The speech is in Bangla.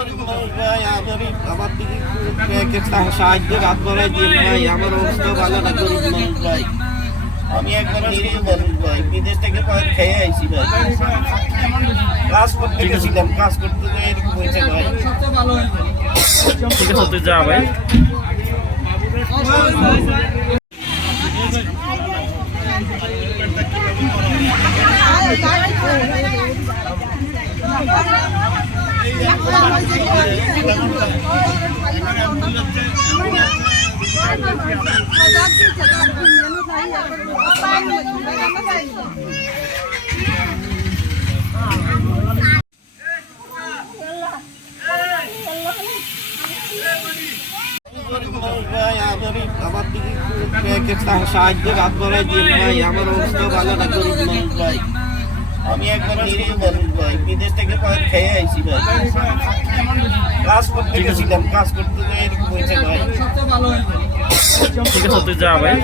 ভাই আমার দিকে সাহায্যের হাত বাড়াই দিন ভাই, আমার অবস্থা ভালো না, গরিব মানুষ ভাই। আমি একবার নিরীহ মানুষ ভাই, বিদেশ থেকে খেয়ে আইছি ভাই, কাজ করতে গেছিলাম, কাজ করতে গিয়ে এরকম হয়েছে ভাই। ঠিক আছে তুই যা ভাই। ভাই আমার দিকে সাহায্যের হাত বাড়াই দিন ভাই, আমার অবস্থা ভালো না, গরিব মানুষ ভাই। আমি একবার নিরীহ মানুষ ভাই, বিদেশ থেকে খেয়ে আইছি ভাই, কাজ করতে গেছিলাম, কাজ করতে গিয়ে এরকম হয়েছে ভাই। ঠিক আছে তুই যা ভাই।